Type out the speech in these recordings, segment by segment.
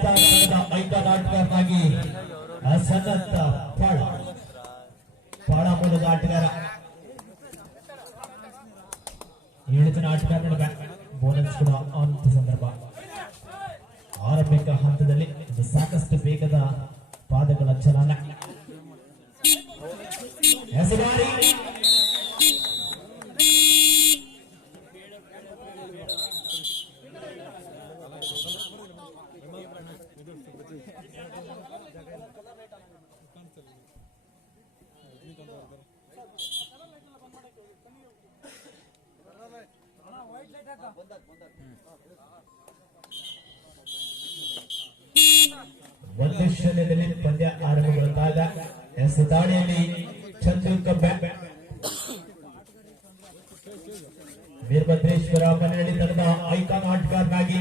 ಸ್ಥಾನದ ಐಕಾನ್ ಆಟಗಾರನಾಗಿ ಸನ್ನತ್ತ ಪಾಳ. ಪಾಳ ಮೂಲದ ಆಟಗಾರ ಏಳು ಜನ ಆಟಗಾರರ ಬೋನಸ್ ಕೂಡ ಅಂತ ಸಂದರ್ಭ. ಆರಂಭಿಕ ಹಂತದಲ್ಲಿ ಸಾಕಷ್ಟು ವೇಗದ ಪಾದಗಳ ಚಲನ. ಎಸೆಗಾರಿ ಒಂದು ಶೂನ್ಯದಲ್ಲಿ ಪಂದ್ಯ ಆರಂಭಗೊಳ್ಳುತ್ತಾಗ ಎಸ್ ದಾಳಿಯಲ್ಲಿ ಚಂದು ಕಬ್ಬೆ ವೀರಭದ್ರೇಶ್ವರ ಮನೆಯಲ್ಲಿ ತಂಡದ ಐಕಾನ್ ಆಟಗಾರನಾಗಿ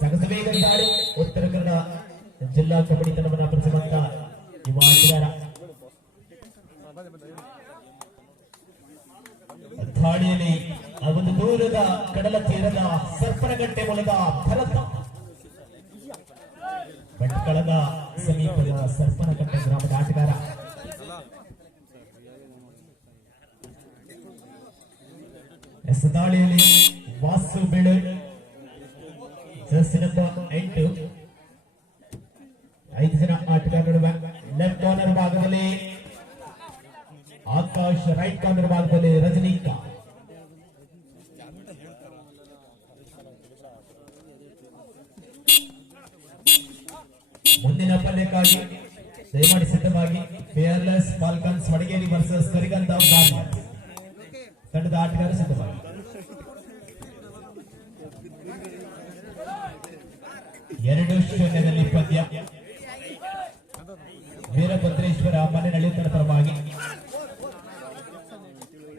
ಸಗಸ ವೇಗದ ದಾಳಿ. ಉತ್ತರ ಕನ್ನಡ ಜಿಲ್ಲಾ ಕಬಡ್ಡಿ ತಂಡವನ್ನು ಪ್ರತಿಬಂಧ ಯುವ ಆಟಗಾರ ದಾಳಿಯಲ್ಲಿ ಆ ಒಂದು ದೂರದ ಕಡಲ ತೀರದ ಸರ್ಪನಗಟ್ಟೆ ಮೂಲದ ಭರತ. ಭಟ್ಕಳದ ಸಮೀಪದ ಸರ್ಪನಕಟ್ಟೆ ಗ್ರಾಮದ ಆಟಗಾರ. ಎಸ್ ದಾಳಿಯಲ್ಲಿ ವಾಸು ಬೆಳೆ ಎಂಟು ಐದು ಜನ ಆಟಗಾರರು ಲೆಫ್ಟ್ ಕಾರ್ನರ್ ಭಾಗದಲ್ಲಿ ಆಕಾಶ್ ರೈಟ್ ಕಾರ್ನರ್ ಭಾಗದಲ್ಲಿ ರಜನಿಕಾಂತ್ ಮುಂದಿನ ಪಂದ್ಯಕ್ಕಾಗಿ ದಯಮಾಡಿ ಸಿದ್ಧವಾಗಿ ಫಿಯರ್ಲೆಸ್ ಫಾಲ್ಕನ್ಸ್ ಮಡಿಕೇರಿ ವರ್ಸಸ್ ಬಾಲ್ಯ ತಂಡದ ಆಟಗಾರ ಸಿದ್ಧವಾಗಿ. ಎರಡು ಶೂನ್ಯದಲ್ಲಿ ಪದ್ಯ. ವೀರಭದ್ರೇಶ್ವರ ಮನೆ ತಂಡ ಪರವಾಗಿ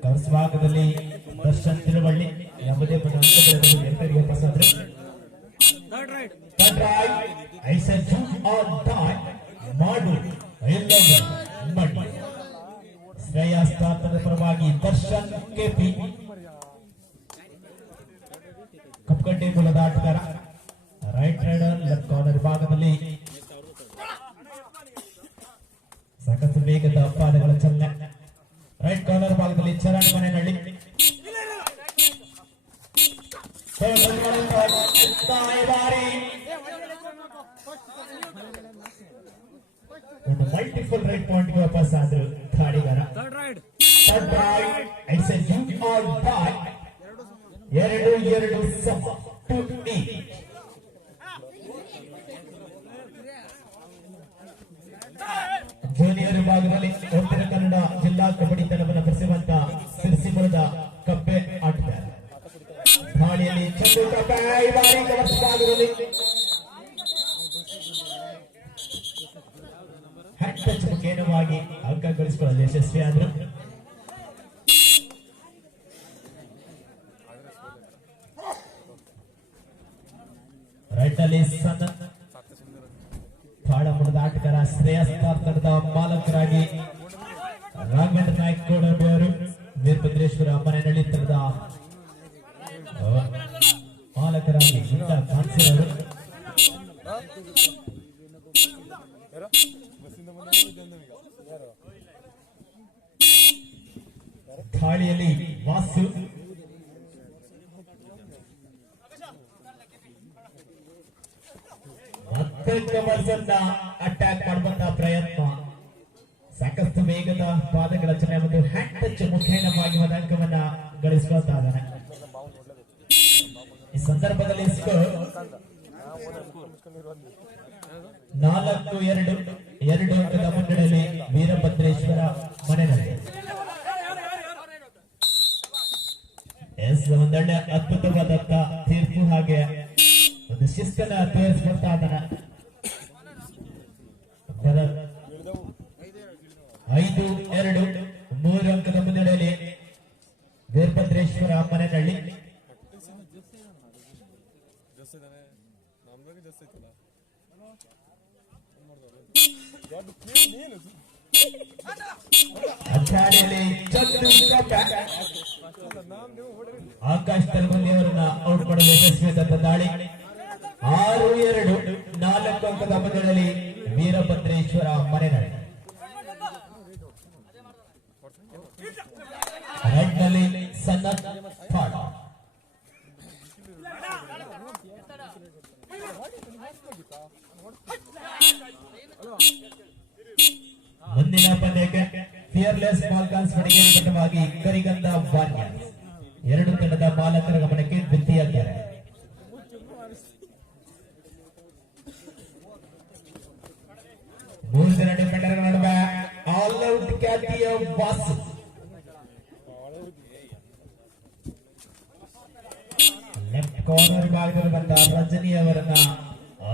ಕರ್ಸ್ವಾಗದಲ್ಲಿ ದರ್ಶನ್ ತಿರುವಳ್ಳಿ. ಯಾವುದೇ ಪದಾರ್ಥ ಎರಡರಿಗೆ third Try, I said jump or die ಮಾಡು ಎಲ್ಲವೂ ಮಾಡಿ. ಶ್ರೇಯಾ ಪರವಾಗಿ ದರ್ಶನ್ ಕೆಪಿ. ಕಪ್ಪಗಡ್ಡೆ ಮೂಲದ ಆಟಗಾರ ರೈಟ್ ರೈಡರ್ ಲೆಫ್ಟ್ ಕಾರ್ನರ್ ಭಾಗದಲ್ಲಿ ಸಾಕಷ್ಟು ವೇಗದ ಪಾದಗಳ ಚಲನೆ. ರೈಟ್ ಕಾರ್ನರ್ ಭಾಗದಲ್ಲಿ ಚರಣ್ ಮನೆಯಲ್ಲಿ ಒಂದು ಮಲ್ಟಿಪಲ್ ರೈಟ್ ಪಾಯಿಂಟ್ ವಾಪಸ್ ಆದ್ರು ಧಾಡಿಗಾರ third raid Third right, I said you all die. ಎರಡು ಎರಡು ಸಮ ಟು ಈಚ್ ಜೂನಿಯರ್ ವಿಭಾಗದಲ್ಲಿ ಉತ್ತರ ಕನ್ನಡ ಜಿಲ್ಲಾ ಕಬಡ್ಡಿ ತಂಡವನ್ನು ಪ್ರತಿವಂತ ಸಿರಿಸಿಮುಳದ ಕಬ್ಬೆ ಆಟಗಾರ ದಾಳಿಯಲ್ಲಿ ಚಂದು ಈ ಬಾರಿ ಕವರ್ಸ್ ಭಾಗದಲ್ಲಿ ಹ್ಯಾಟ್ ಟಚ್ ಮುಖೇನವಾಗಿ ಅಂಕ ಗಳಿಸಿಕೊಳ್ಳಲು ರೈಟ್ ಅಲ್ಲಿ ಸಣ್ಣ ಪಾಳಮುಡದ ಆಟಗಾರ ಶ್ರೇಯಸ್ ತಂಡದ ಮಾಲಕರಾಗಿ ರಾಘವೇಂದ್ರ ನಾಯ್ಕ ಕೋಡಂಬಿ ಅವರು ವೀರಭದ್ರೇಶ್ವರ ಮನೆಯಲ್ಲಿ ತಂಡದ ಆ, ಮಾಲಕರಾಗಿ ಇಂದ ಕಾನ್ಸಿರವರು ದಾಳಿಯಲ್ಲಿ ವಾಸು. ಮತ್ತೆ ಕಮರ್ಸನ್ನ ಅಟ್ಯಾಕ್ ಮಾಡುವಂತ ಪ್ರಯತ್ನ. ಸಾಕಷ್ಟು ವೇಗದ ಪಾದಗಳ ರಚನೆ ಮತ್ತು ಹ್ಯಾಂಡ್ ಟಚ್ ಮುಖೇನವಾಗಿ ಒಂದು ಅಂಕವನ್ನ ಗಳಿಸಿಕೊಳ್ತಾ ಇದ್ದಾನೆ. ಈ ಸಂದರ್ಭದಲ್ಲಿ ಸ್ಕೋರ್ ನಾಲ್ಕು, ಎರಡು ಎರಡು ಅಂಕದ ಮುನ್ನಡೆಯಲ್ಲಿ ವೀರಭದ್ರೇಶ್ವರ ಮನೆ ಎಸ್ ಒಂದೊಳ್ಳೆ ಅದ್ಭುತವಾದಂತ ತೀರ್ಪು ಹಾಗೆ ಒಂದು ಇದ್ದಾನೆ. ಭರತ್ ಐದು, ಎರಡು, ಮೂರು ಅಂಕದ ಮುನ್ನಡೆಯಲ್ಲಿ ವೀರಭದ್ರೇಶ್ವರ ಇದಾನೆ ನಮ್ದಾಗ ಜಸ್ ಐತಲ್ಲ. ಆಕಾಶ್ ತಲಬಂದಿ ಅವರನ್ನ ಔಟ್ ಮಾಡಲು ಯಶಸ್ವಿ ತಂದ ದಾಳಿ. ಆರು, ಎರಡು, ನಾಲ್ಕು ಅಂಕದ ಪಂದ್ಯದಲ್ಲಿ ವೀರಭದ್ರೇಶ್ವರ ಮನೆನಾಡಿ ರೆಡ್ನಲ್ಲಿ ಸನ್ನತ್ ಥರ್ಡ್ ಮುಂದಿನ ಪಂದ್ಯಕ್ಕೆ ಫಿಯರ್ಲೆಸ್ ಫಾಲ್ಕಾನ್ಸ್ ಮಡಿಗೇರಿ ಪಟವಾಗಿ ಕರಿಗಂಧ ವಾನ್ಯ ಎರಡು ತಂಡದ ಮಾಲಕರ ಗಮನಕ್ಕೆ ದ್ವಿತೀಯ ಕೆರೆ ಮೂರು ಜನ ಡಿಫೆಂಡರ್ಗಳ ನಡುವೆ ಆಲ್ ಔಟ್ ಖ್ಯಾತಿಯ ವಾಸು ಲೆಫ್ಟ್ ಕಾರ್ನರ್ ಭಾಗದಲ್ಲಿ ಬಂದ ರಜನಿ ಅವರನ್ನ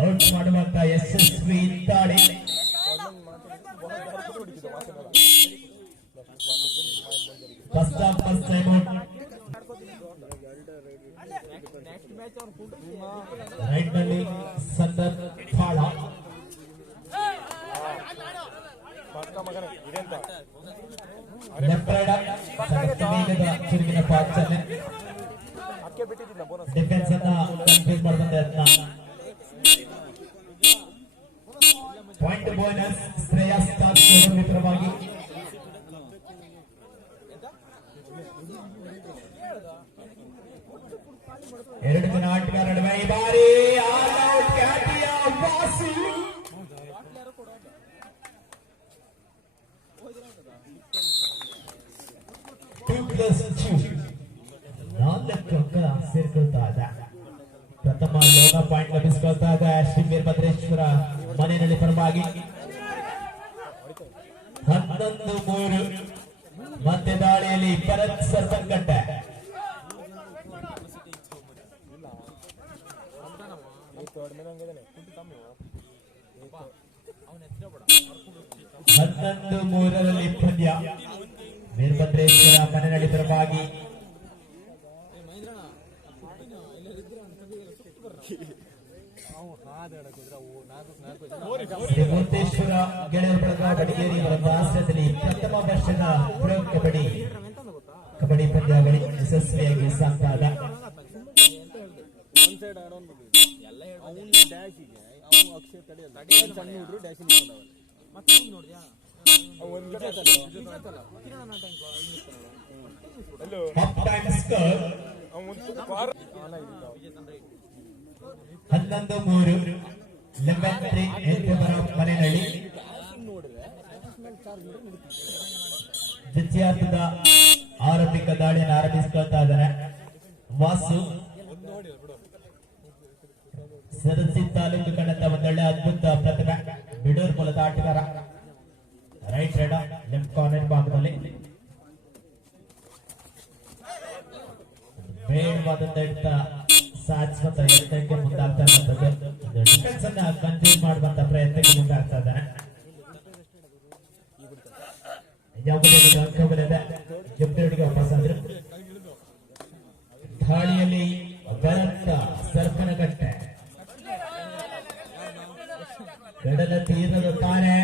ಔಟ್ ಮಾಡುವಂತ ಯಶಸ್ವಿ ದಾಳಿ ಫಸ್ಟ್ ಆಫ್ ಫಸ್ಟ್ ಟೈಮ್ ರೈಟ್ನಲ್ಲಿ ಸಂದರ್ ಫಾಳ ಲೆಫ್ಟ್ ರೈಡ್ ತಿರುಗಿನ ಪಾಚನೆ ಡಿಫೆನ್ಸ್ ಅನ್ನ ಕಂಪ್ಲೀಟ್ ಮಾಡುವಂತ ಯತ್ನ ಪಾಯಿಂಟ್ ಬೋನಸ್ ಶ್ರೇಯಸ್ ತಾತ್ಪೂರ್ ಮಿತ್ರವಾಗಿ ಎರಡು ದಿನ ಆಟಗಾರ ನಡುವೆ ಈ ಬಾರಿ ವಾಸಿ. ಪ್ರಥಮ ಪಾಯಿಂಟ್ ಲಭಿಸ್ಕೊಳ್ತಾ ಇದೆ. ಭದ್ರೇಶ್ವರ ಮನೆಯಲ್ಲಿ ಪರವಾಗಿ ಹನ್ನೊಂದು ಮೂರು. ಮತ್ತೆ ದಾಳಿಯಲ್ಲಿ ಭರತ್ ಸರ್ಪಂಕಟ್ಟೆ ಹನ್ನೊಂದು ಮೂರರಲ್ಲಿ ಪಂದ್ಯ ವೀರಭದ್ರೇಶ್ವರ ಮನೆಯಲ್ಲಿ ಪರವಾಗಿ ಶ್ರೀ ಮೂರ್ತೇಶ್ವರ ಗೆಳೆಯರ ಬಳಗ ಬಡಿಗೇರಿ ಅವರ ಆಶ್ರಯದಲ್ಲಿ ಪ್ರಥಮ ವರ್ಷದ ಪ್ರೊ ಕಬಡ್ಡಿ. ಕಬಡ್ಡಿ ಪಂದ್ಯಾವಳಿ ಯಶಸ್ವಿಯಾಗಿ ಸಂಪಾದ ಹಲೋ ಹನ್ನೊಂದು ಮೂರು ಲೆವೆನ್ ತ್ರೀ ಎಂಟುವರ ಮನೆಯಲ್ಲಿ ದ್ವಿತೀಯಾರ್ಧದ ಆರಂಭಿಕ ದಾಳಿಯನ್ನು ಆರಂಭಿಸ್ಕೊಳ್ತಾ ಇದ್ದಾರೆ ವಾಸು ಸದಸ್ಯ ತಾಲೂಕು ಕಂಡಂತ ಒಂದೊಳ್ಳೆ ಅದ್ಭುತ ಪ್ರತಿಭೆ ಬಿಡೂರ್ ಮೂಲದ ಆಟಗಾರ. ರೈಟ್ ರೈಡ ಲೆಫ್ಟ್ ಕಾರ್ನರ್ ಭಾಗದಲ್ಲಿ. ಬೇಡವಾದಂತ ಹಿಡಿತ ಸಾಧಿಸುವಂತ ಯತ್ನಕ್ಕೆ ಮುಂದಾಗ್ತಾ ಇರುವಂತದ್ದು ಡಿಫೆನ್ಸ್ ಅನ್ನ ಕಂಟಿನ್ಯೂ ಮಾಡುವಂತ ಪ್ರಯತ್ನಕ್ಕೆ ಮುಂದಾಗ್ತಾ ಇದ್ದಾನೆ ಯಾವುದೇ ಅಂಕ ಬರೆದ ಜಬ್ದಡಿಗೆ ವಾಪಸ್ ಆದ್ರು ದಾಳಿಯಲ್ಲಿ ಭರತ ಸರ್ಪನಗಟ್ಟೆ. ಕಡಲ ತೀರದ ತಾರೆ.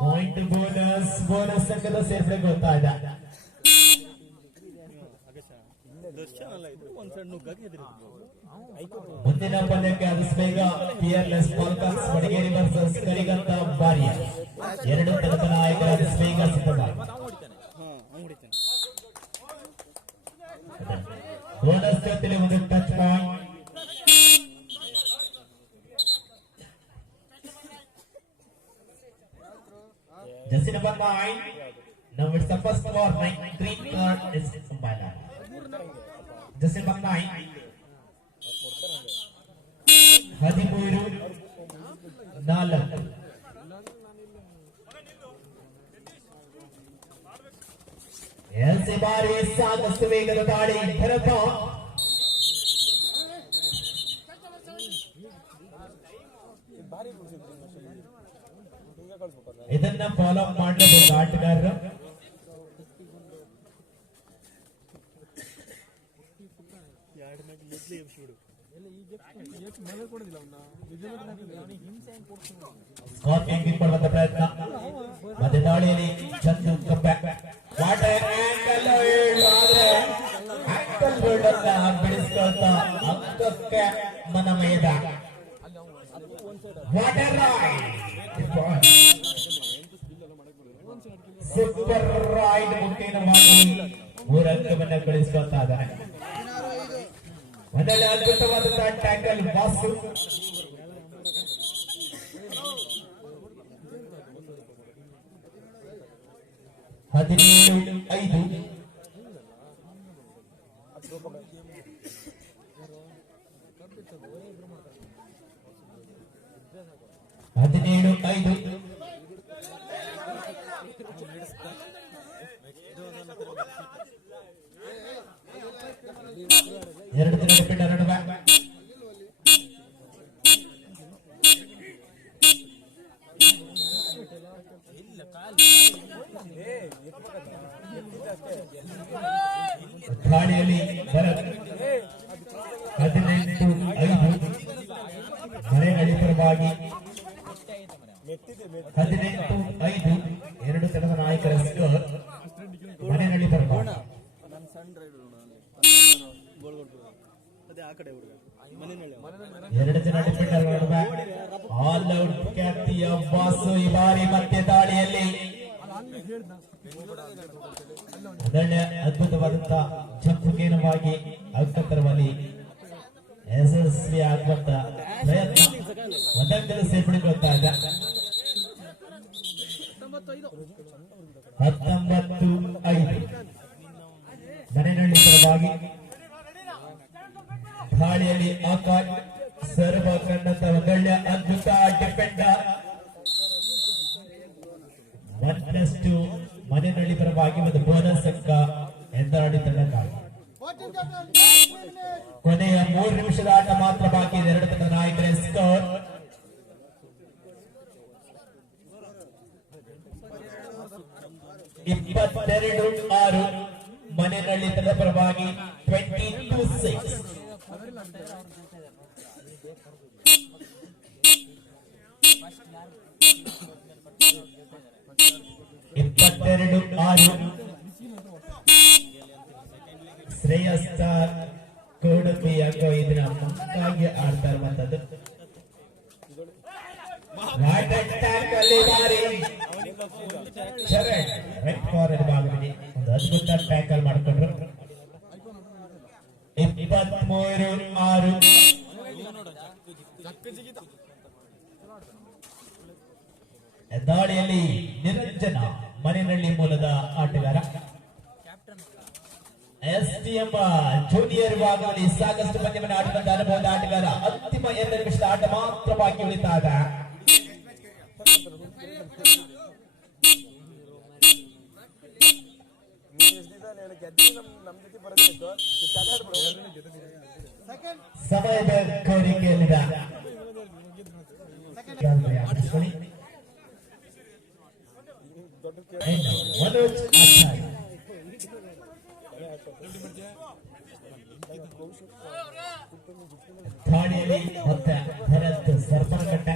ಪಾಯಿಂಟ್ ಬೋನಸ್ ಬೋನಸ್ ಅಂಕದ ಸೇರ್ಪಡೆಗೊಳ್ತಾ ಇದೆ. ಮುಂದಿನ ಪಂದ್ಯಕ್ಕೆ ಅದಿಸ್ಬೇಗ ಪಿಯರ್ಲೆಸ್ ಫಾಲ್ಕನ್ಸ್ ಮಡಿಗೇರಿ ವರ್ಸಸ್ ಕರಿಗಂತ ಬಾರಿಯ ಎರಡು ತಂಡದ ನಾಯಕರ ಅದಿಸ್ಬೇಗ ಸಿದ್ಧವಾಗಿ ಬೋನಸ್ ಜೊತೆಲಿ ಒಂದು touch point Just number nine. Now it's the first for nine. Green card is Umbala. Just number nine. ಹದಿಮೂರು ನಾಲ್ಕು ಎಲ್ಸಿ ಬಾರಿ ಸಾಕಷ್ಟು ವೇಗದ ದಾಳಿ ಭರತ ಭಾರಿ ಕುಡಿಸಿದ್ರು ಹಿಂಗೆ ಕಳ್ಸ್ಬೇಕಲ್ಲ ಇದನ್ನ ಫಾಲೋ ಮಾಡಲೇಬೇಕು ಆಟಗಾರರು ಸ್ಕಾರ್ಪಿಂಗ್ ಕೊಡುವಂತ ಪ್ರಯತ್ನ? ಮತ್ತೆ ದಾಳಿಯಲ್ಲಿ ಚಂದು ಕಪ್ಪೆ. ವಾಟರ್ ಆಂಕಲ್ ಆಂಕಲ್ ಅಂಕಕ್ಕೆ ಮನಮಯದ what a raid super raid ಮುಟ್ಟಿನ ಮಾಡಿ ಮೂರು ಅಂಕವನ್ನ ಇದ್ದಾರೆ ಮೊದಲ ಅದ್ಭುತವಾದಂತಹ ಟ್ಯಾಕಲ್ ಬಾಸು ಹದಿನೇಳು ಐದು ಹದಿನೇಳು ಐದು ಬಿಟ್ಟ ಎರಡು ಬ್ಯಾಕ್ ಗಾಳಿಯಲ್ಲಿ ಭರತ್ ಹದಿನೆಂಟು ಐದು ಮನೆ ಪರವಾಗಿ ಹದಿನೆಂಟು, ಐದು, ಎರಡು ತಂಡದ ನಾಯಕರ ಸ್ಕೋರ್ ಮನೆ ಪರವಾಗಿ ನನ್ನ ಸಣ್ಣ ರೈಡ್ ಗೋಲ್ ಕೊಡ್ತಾರೆ ಅದೇ ಆ ಕಡೆ ಹುಡುಗ ಮನೆಯಲ್ಲಿ ಎರಡು ಜನ ಡಿಫೆಂಡರ್ ಆಲ್ ಔಟ್ ಖ್ಯಾತಿಯ ಬಾಸು ಈ ಬಾರಿ ಮತ್ತೆ ದಾಳಿಯಲ್ಲಿ. ಒಳ್ಳೆ ಅದ್ಭುತವಾದಂತ ಜಂಪುಗೇನವಾಗಿ ಅಂಕತರವಾಗಿ ಯಶಸ್ವಿ ಆಗುವಂತ ಪ್ರಯತ್ನ. ಒಂದಂಕದ ಸೇರ್ಪಡೆಗೊಳ್ತಾ ಇದೆ. ಹತ್ತೊಂಬತ್ತು ಐದು. ಪರವಾಗಿ ದಾಳಿಯಲ್ಲಿ ಆಕಾಶ್, ಸರ್ವ ಕಂಡಂತ ಒಳ್ಳೆಯ ಅದ್ಭುತ ಡಿಫೆಂಡರ್ ಮತ್ತಷ್ಟು ಮನೆಯಲ್ಲಿ ಪರವಾಗಿ ಒಂದು ಬೋನಸ್ ಅಂಕ ಎಂದಾಡಿ ತಂಡಕ್ಕಾಗಿ ಕೊನೆಯ ಮೂರು ನಿಮಿಷದ ಆಟ ಮಾತ್ರ ಬಾಕಿ ಇದೆ. ಎರಡು ತಂಡ ನಾಯಕರ ಸ್ಕೋರ್ ಇಪ್ಪತ್ತೆರಡು ಆರು ಮನೆಯಲ್ಲಿ ತಂಡ ಪರವಾಗಿ ಟ್ವೆಂಟಿ ಟು ಸಿಕ್ಸ್ ಇಪ್ಪತ್ತೆರಡು ಆರು ಶ್ರೇಯಸ್ ಸ್ಟಾರ್ ಕೋಡಂಬಿ ಯಾಕೋ ಇದನ್ನ ಮಂಕಾಗಿ ಆಡ್ತಾ ಇರುವಂತದ್ದು ಒಂದು ಅದ್ಭುತ ಟ್ಯಾಕಲ್ ಮಾಡಿಕೊಂಡ್ರು. ಇಪ್ಪತ್ಮೂರು, ಆರು. ದಾಳಿಯಲ್ಲಿ ನಿರಂಜನ ಮನೆಯಲ್ಲಿ ಮೂಲದ ಆಟಗಾರ. ಎಸ್ ಟಿ ಎಂಬ ಜೂನಿಯರ್ ವಿಭಾಗದಲ್ಲಿ ಸಾಕಷ್ಟು ಪಂದ್ಯವನ್ನು ಆಡಿದಂತ ಅನುಭವದ ಆಟಗಾರ. ಅಂತಿಮ ಎರಡು ನಿಮಿಷದ ಆಟ ಮಾತ್ರ ಬಾಕಿ ಉಳಿತಾಗ ನೀನು ಎಷ್ಟು ದಿವಸ ಹೇಳಿ ಗೆದ್ದು ನಮ್ಮ ನಮ್ಮ ಜೊತೆ ಬರೋದಿತ್ತು ಈ ಕನ್ನಡ ಸಮಯದ ಕೋರಿಕೆಯಲ್ಲಿದ ಇನ್ನು ಮನೋಜ್ ಆಚಾರ್ಯ ದಾಳಿಯಲ್ಲಿ ಮತ್ತೆ Bharat ಸರ್ಪನಕಟ್ಟ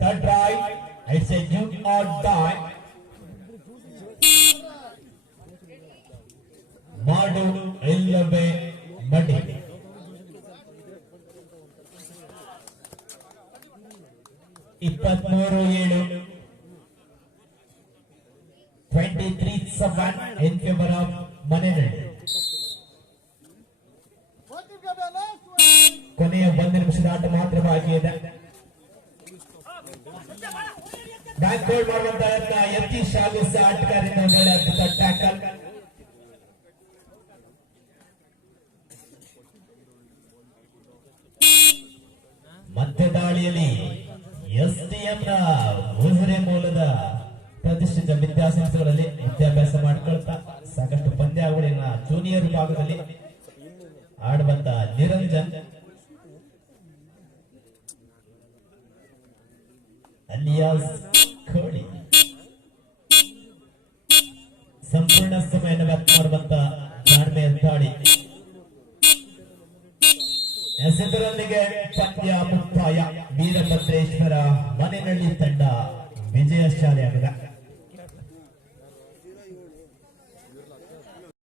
third right it's a you or die ಮಾಡು ಇಲ್ಲವೇ ಮಡಿ ಇಪ್ಪತ್ಮೂರು ಏಳು. Twenty three seven in favour of ಮನೆನಳ್ಳಿ ಕೊನೆಯ ಒಂದು ನಿಮಿಷದ ಆಟ ಮಾತ್ರ ಬಾಕಿ ಇದೆ. ಗೋಲ್ ಮಾಡುವಂತ ಯತ್ನ ಯತೀಶ್ ಹಾಗೂ ಆಟಗಾರರಿಂದ ಅದ್ಭುತ ಟ್ಯಾಕಲ್. ಮತ್ತೆ ದಾಳಿಯಲ್ಲಿ ಎಸ್ ಟಿ ನ ಮೂಲದ ಪ್ರತಿಷ್ಠಿತ ವಿದ್ಯಾಸಂಸ್ಥೆಗಳಲ್ಲಿ ವಿದ್ಯಾಭ್ಯಾಸ ಮಾಡಿಕೊಳ್ತಾ ಸಾಕಷ್ಟು ಪಂದ್ಯಾವಳಿಯನ್ನ ಜೂನಿಯರ್ ವಿಭಾಗದಲ್ಲಿ ಆಡುವಂತ ನಿರಂಜನ್. ಅಲಿಯಾಸ್ ಹೆಸರೊಂದಿಗೆ ಪಂದ್ಯ ಮುಕ್ತಾಯ. ವೀರಭದ್ರೇಶ್ವರ ಮನೆಯಲ್ಲಿ ತಂಡ ವಿಜಯಶಾಲಿಯಾಗಿದೆ